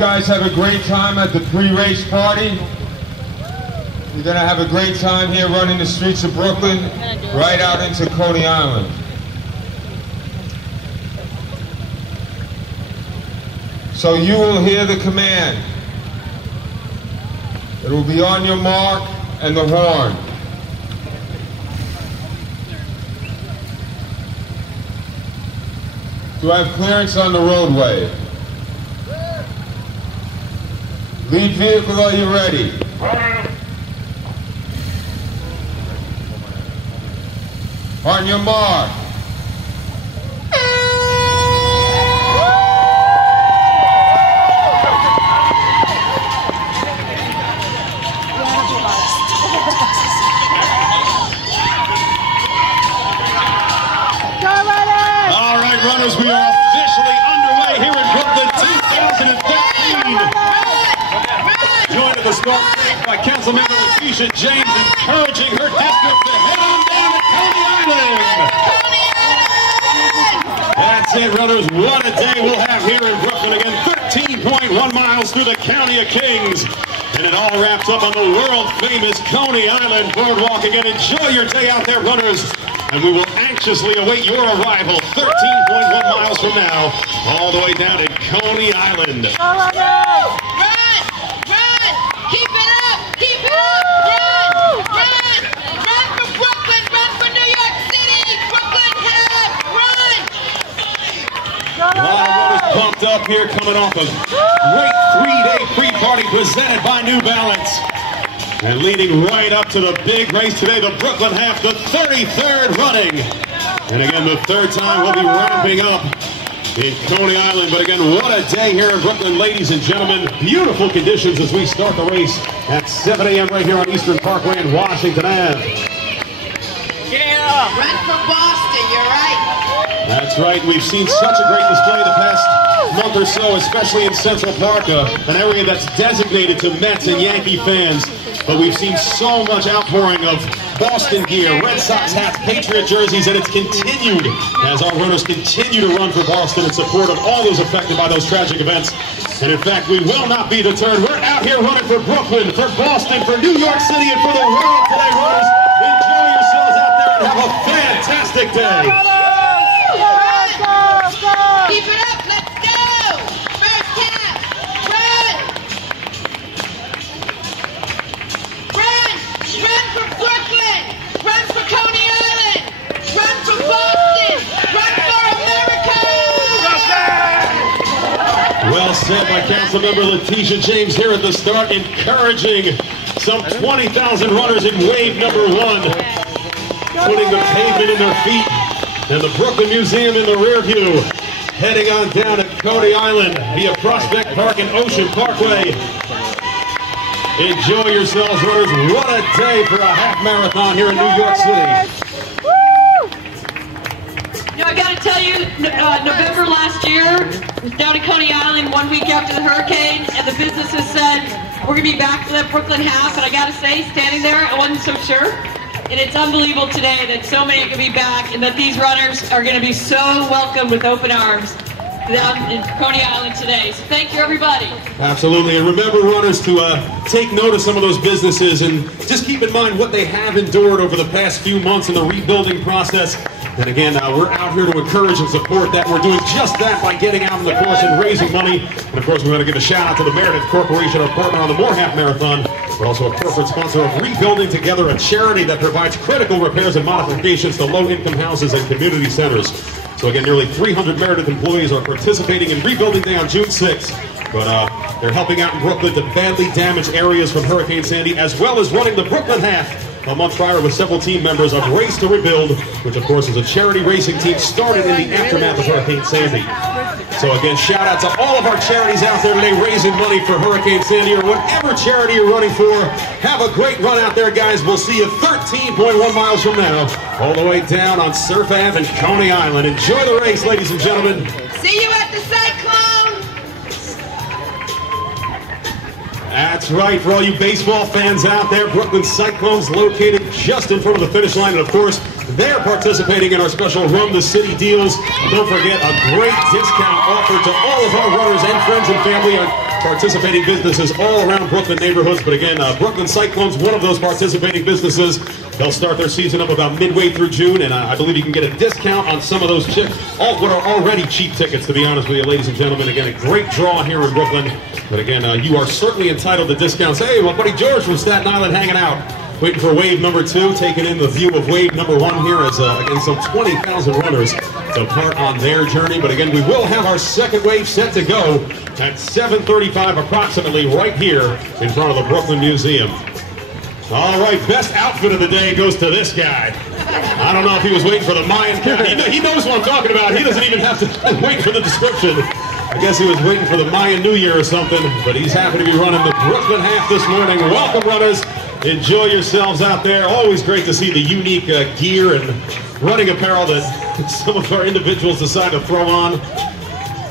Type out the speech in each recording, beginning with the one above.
Guys have a great time at the pre-race party. You're gonna have a great time here running the streets of Brooklyn, right out into Coney Island. So you will hear the command. It will be on your mark and the horn. Do I have clearance on the roadway? Lead vehicle, are you ready? On your mark. All right, runners, we are officially underway here in Brooklyn 2013. Joined at the start by Councilmember Letitia James, encouraging her district to head on down to Coney Island. That's it, runners. What a day we'll have here in Brooklyn again. 13.1 miles through the County of Kings. And it all wraps up on the world-famous Coney Island Boardwalk. Again, enjoy your day out there, runners. And we will anxiously await your arrival 13.1 miles from now, all the way down to Coney Island. Run! Run! Keep it up! Keep it up! Run! Run! Run for Brooklyn! Run for New York City! Brooklyn half! Run! A lot of runners pumped up here coming off a great three-day pre-party presented by New Balance. And leading right up to the big race today, the Brooklyn half, the 33rd running. And again, the third time we'll be ramping up in Coney Island. But again, what a day here in Brooklyn, ladies and gentlemen. Beautiful conditions as we start the race at 7 a.m. right here on Eastern Parkway in Washington Ave. Yeah! Run for Boston, you're right. That's right. We've seen such a great display the past month or so, especially in Central Park, an area that's designated to Mets and Yankee fans. But we've seen so much outpouring of Boston gear, Red Sox hats, Patriot jerseys, and it's continued as our runners continue to run for Boston in support of all those affected by those tragic events. And in fact, we will not be deterred. We're out here running for Brooklyn, for Boston, for New York City, and for the world today, runners. Enjoy yourselves out there and have a fantastic day. Keep it up, let's go! First half, run! Run! Run for Brooklyn! Run for Coney Island! Run for Boston! Run for America! Well said by Councilmember Letitia James here at the start, encouraging some 20,000 runners in wave number 1, putting the pavement in their feet and the Brooklyn Museum in the rear view. Heading on down to Coney Island via Prospect Park and Ocean Parkway. Enjoy yourselves, runners. What a day for a half marathon here in New York City. You know, I got to tell you, November last year, down at Coney Island, 1 week after the hurricane, and the businesses said, we're going to be back for that Brooklyn half, and I got to say, standing there, I wasn't so sure. And it's unbelievable today that so many can be back and that these runners are going to be so welcomed with open arms down in Coney Island today. So thank you, everybody. Absolutely. And remember, runners, to take note of some of those businesses and just keep in mind what they have endured over the past few months in the rebuilding process. And again, we're out here to encourage and support that. We're doing just that by getting out on the course and raising money. And of course, we want to give a shout out to the Meredith Corporation, our partner on the Moore Half Marathon. We're also a corporate sponsor of Rebuilding Together, a charity that provides critical repairs and modifications to low-income houses and community centers. So again, nearly 300 Meredith employees are participating in Rebuilding Day on June 6th. But they're helping out in Brooklyn to badly damaged areas from Hurricane Sandy, as well as running the Brooklyn Half a month prior with several team members of Race to Rebuild, which of course is a charity racing team started in the aftermath of Hurricane Sandy. So again, shout out to all of our charities out there today raising money for Hurricane Sandy or whatever charity you're running for. Have a great run out there, guys. We'll see you 13.1 miles from now, all the way down on Surf Ave and Coney Island. Enjoy the race, ladies and gentlemen. See you at the Cyclone! That's right, for all you baseball fans out there, Brooklyn Cyclones located just in front of the finish line. And of course, they're participating in our special Run the City deals. Don't forget, a great discount offered to all of our runners and friends and family participating businesses all around Brooklyn neighborhoods. But again, Brooklyn Cyclones, one of those participating businesses. They'll start their season up about midway through June, and I believe you can get a discount on some of those what are already cheap tickets, to be honest with you, ladies and gentlemen. Again, a great draw here in Brooklyn. But again, you are certainly entitled to discounts. Hey, my buddy George from Staten Island hanging out, waiting for wave number 2, taking in the view of wave number 1 here as, again, some 20,000 runners to part on their journey. But again, we will have our second wave set to go at 7:35 approximately right here in front of the Brooklyn Museum. All right, best outfit of the day goes to this guy. I don't know if he was waiting for the Mayan. He knows what I'm talking about. He doesn't even have to wait for the description. I guess he was waiting for the Mayan New Year or something, but he's happy to be running the Brooklyn half this morning. Welcome, runners. Enjoy yourselves out there. Always great to see the unique gear and running apparel that some of our individuals decide to throw on.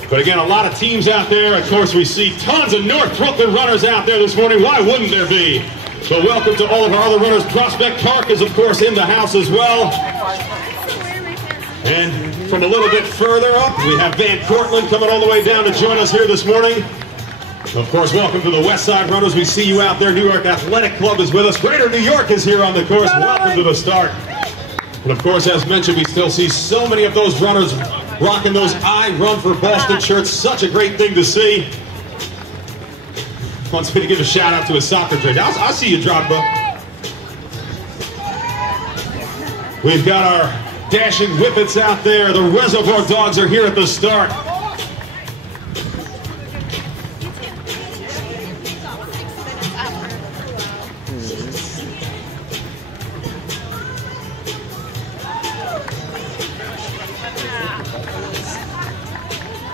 But again, a lot of teams out there. Of course, we see tons of North Brooklyn runners out there this morning. Why wouldn't there be? So welcome to all of our other runners. Prospect Park is, of course, in the house as well. And from a little bit further up, we have Van Cortlandt coming all the way down to join us here this morning. Of course, welcome to the West Side Runners. We see you out there. New York Athletic Club is with us. Greater New York is here on the course. Welcome to the start. And of course, as mentioned, we still see so many of those runners rocking those I Run for Boston shirts. Such a great thing to see. Wants me to give a shout out to his soccer trade. I'll see you, Drogba. We've got our dashing whippets out there. The Reservoir Dogs are here at the start.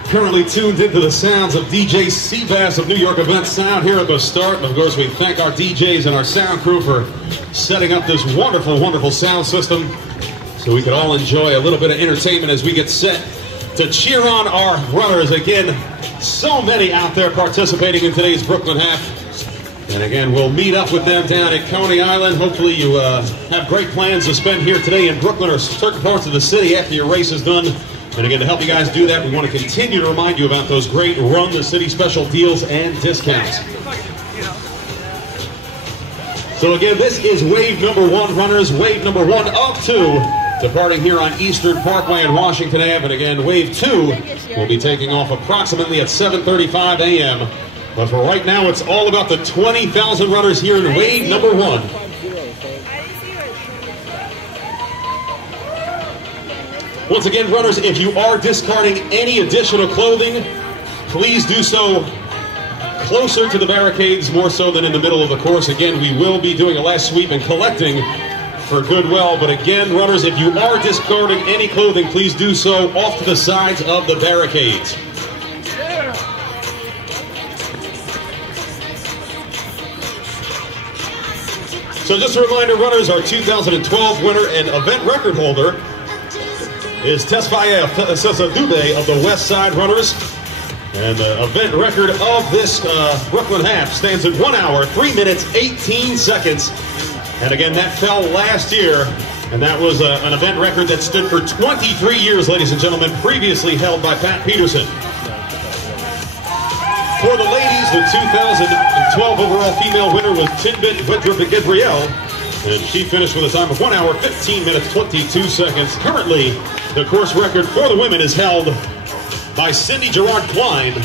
Currently tuned into the sounds of DJ Seabass of New York Event Sound here at the start. And of course, we thank our DJs and our sound crew for setting up this wonderful, wonderful sound system so we can all enjoy a little bit of entertainment as we get set to cheer on our runners. Again, so many out there participating in today's Brooklyn half. And again, we'll meet up with them down at Coney Island. Hopefully you have great plans to spend here today in Brooklyn or certain parts of the city after your race is done. And again, to help you guys do that, we want to continue to remind you about those great Run the City special deals and discounts. So again, this is wave number 1, runners. Wave number 1 of 2, departing here on Eastern Parkway in Washington Ave. And again, wave 2 will be taking off approximately at 7:35 a.m. But for right now, it's all about the 20,000 runners here in wave number 1. Once again, runners, if you are discarding any additional clothing, please do so closer to the barricades, more so than in the middle of the course. Again, we will be doing a last sweep and collecting for goodwill. But again, runners, if you are discarding any clothing, please do so off to the sides of the barricades. So just a reminder, runners, our 2012 winner and event record holder is Tesfaye Dube of the West Side Runners. And the event record of this Brooklyn half stands at 1 hour, 3 minutes, 18 seconds. And again, that fell last year. And that was an event record that stood for 23 years, ladies and gentlemen, previously held by Pat Peterson. For the ladies, the 2012 overall female winner was Tinbit Gabrielle. And she finished with a time of 1 hour, 15 minutes, 22 seconds. Currently, the course record for the women is held by Cindy Gerard Klein.